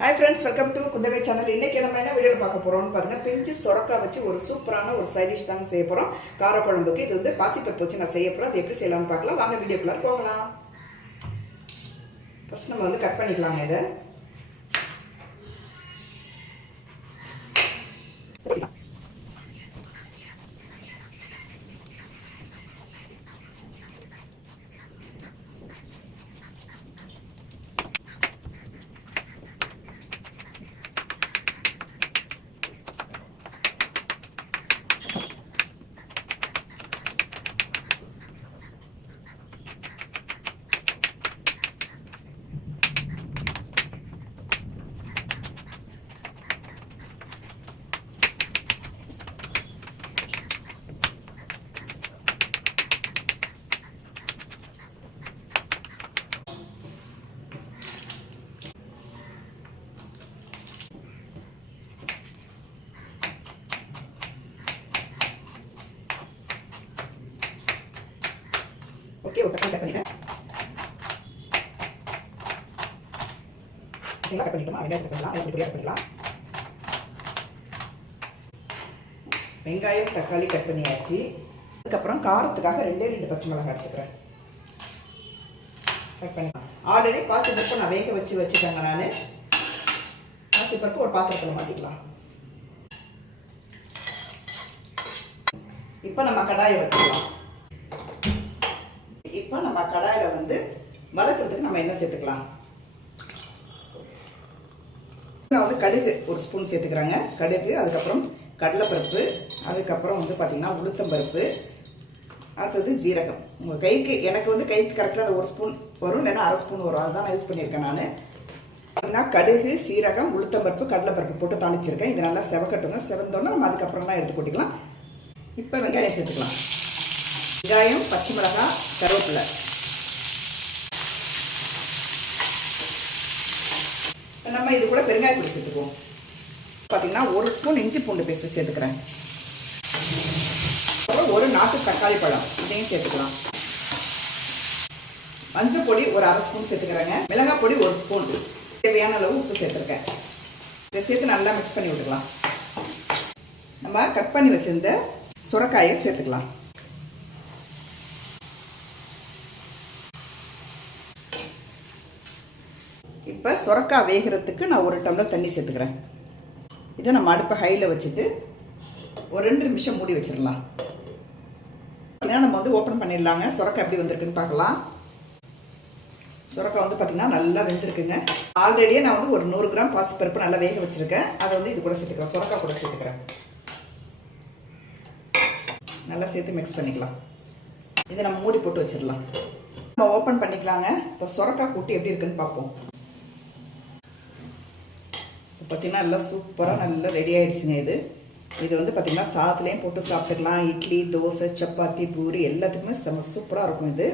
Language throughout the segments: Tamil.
Hi friends welcome to Kundavai channel இன்றைக்கி நம்ம என்ன வீடியோவில் பார்க்க போகிறோம்னு பாருங்கள் பிஞ்சு சொரக்காய் வச்சு ஒரு சூப்பரான ஒரு சைடிஷ் தாங்க செய்ய போகிறோம் கார குழம்புக்கு இது வந்து பாசிப்பருப்பு வச்சு நான் செய்ய போகிறோம் அது எப்படி செய்யலாம்னு பார்க்கலாம். வாங்க வீடியோக்குள்ளே போகலாம். ஃபஸ்ட் நம்ம வந்து கட் பண்ணிக்கலாங்க இதை. ஓகே ஒரு கட் பண்ணிட்டேன். ஓகேங்களா கட் பண்ணிட்டோமா? வெங்காயம் பண்ணலாம் வெங்காயம் பண்ணிக்கலாம் வெங்காயம் தக்காளி கட் பண்ணியாச்சு. அதுக்கப்புறம் காரத்துக்காக ரெண்டே ரெண்டு பச்சை மிளகாய் எடுத்துக்கிறேன். கட் பண்ணிக்கலாம் ஆல்ரெடி பாசிப்பருப்பு நான் வேக வச்சு வச்சுட்டேங்க நான். பாசிப்பருப்பு ஒரு பாத்திரத்தில் மாற்றிக்கலாம் இப்போ நம்ம கடாயை வச்சுக்கலாம். இப்போ நம்ம கடாயில் வந்து வதக்கிறதுக்கு நம்ம என்ன சேர்த்துக்கலாம். நான் வந்து கடுகு ஒரு ஸ்பூன் சேர்த்துக்கிறாங்க. கடுகு அதுக்கப்புறம் கடலைப்பருப்பு அதுக்கப்புறம் வந்து பார்த்திங்கன்னா உளுத்தம்பருப்பு அடுத்தது ஜீரகம். உங்கள் கைக்கு எனக்கு வந்து கைக்கு கரெக்டாக அந்த ஒரு ஸ்பூன் வரும் இல்லைன்னா அரை ஸ்பூன் வரும். அதுதான் நான் யூஸ் பண்ணியிருக்கேன் நான். பார்த்தீங்கன்னா கடுகு சீரகம் உளுத்தம்பருப்பு கடலைப்பருப்பு போட்டு தாளிச்சிருக்கேன். இது நல்லா செவக்கட்டுங்க. செவந்தோன்னா நம்ம அதுக்கப்புறம்லாம் எடுத்து கொட்டிக்கலாம். இப்போ வெங்காயம் சேர்த்துக்கலாம். வெங்காயம் பச்சை மிளகாய் கருவேப்பிலை. நம்ம இது கூட பெருங்காய பொடி சேர்த்துக்குவோம். பார்த்தீங்கன்னா ஒரு ஸ்பூன் இஞ்சி பூண்டு பேஸ்ட்டு சேர்த்துக்கிறேன். அப்புறம் ஒரு நாட்டு தக்காளி பழம் இதையும் சேர்த்துக்கலாம். மஞ்சள் பொடி ஒரு அரை ஸ்பூன் சேர்த்துக்கிறேங்க. மிளகாய் பொடி ஒரு ஸ்பூன். தேவையான அளவு உப்பு சேர்த்துருக்கேன். இதை சேர்த்து நல்லா மிக்ஸ் பண்ணி விட்டுக்கலாம். நம்ம கட் பண்ணி வச்சிருந்த சுரக்காயை சேர்த்துக்கலாம். இப்போ சுரக்காய் வேகிறதுக்கு நான் ஒரு டம்ளர் தண்ணி சேர்த்துக்கிறேன். இதை நம்ம அடுப்பை ஹையில் வச்சுட்டு ஒரு ரெண்டு நிமிஷம் மூடி வச்சிடலாம். பார்த்தீங்கன்னா நம்ம வந்து ஓப்பன் பண்ணிடலாங்க. சுரக்காய் எப்படி வந்திருக்குன்னு பார்க்கலாம். சுரக்காய் வந்து பார்த்திங்கன்னா நல்லா வெந்திருக்குங்க. ஆல்ரெடியே நான் வந்து ஒரு நூறு கிராம் பாசிப்பருப்பு நல்லா வேக வச்சுருக்கேன். அதை வந்து இது கூட சேர்த்துக்கிறேன் சுரக்காய் கூட சேர்த்துக்கிறேன். நல்லா சேர்த்து மிக்ஸ் பண்ணிக்கலாம். இதை நம்ம மூடி போட்டு வச்சிடலாம். நம்ம ஓப்பன் பண்ணிக்கலாங்க. இப்போ சுரக்காய் கூட்டி எப்படி இருக்குன்னு பார்ப்போம். பார்த்திங்கன்னா நல்லா சூப்பராக நல்லா ரெடி ஆகிடுச்சுங்க இது. இது வந்து பார்த்திங்கன்னா சாதத்துலேயும் போட்டு சாப்பிட்டுக்கலாம். இட்லி தோசை சப்பாத்தி பூரி எல்லாத்துக்குமே செம்ம சூப்பராக இருக்கும் இது.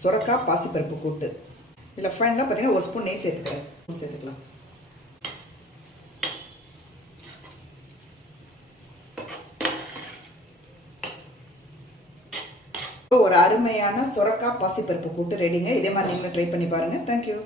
சுரக்காய் பாசிப்பருப்பு கூட்டு. இதில் ஃபைனலாக பார்த்தீங்கன்னா ஒரு ஸ்பூன் நெய் சேர்த்துக்கிறேன். சேர்த்துக்கலாம். ஒரு அருமையான சுரக்காய் பாசிப்பருப்பு கூட்டு ரெடிங்க இதே மாதிரி நீங்களும் ட்ரை பண்ணி பாருங்கள் தேங்க்யூ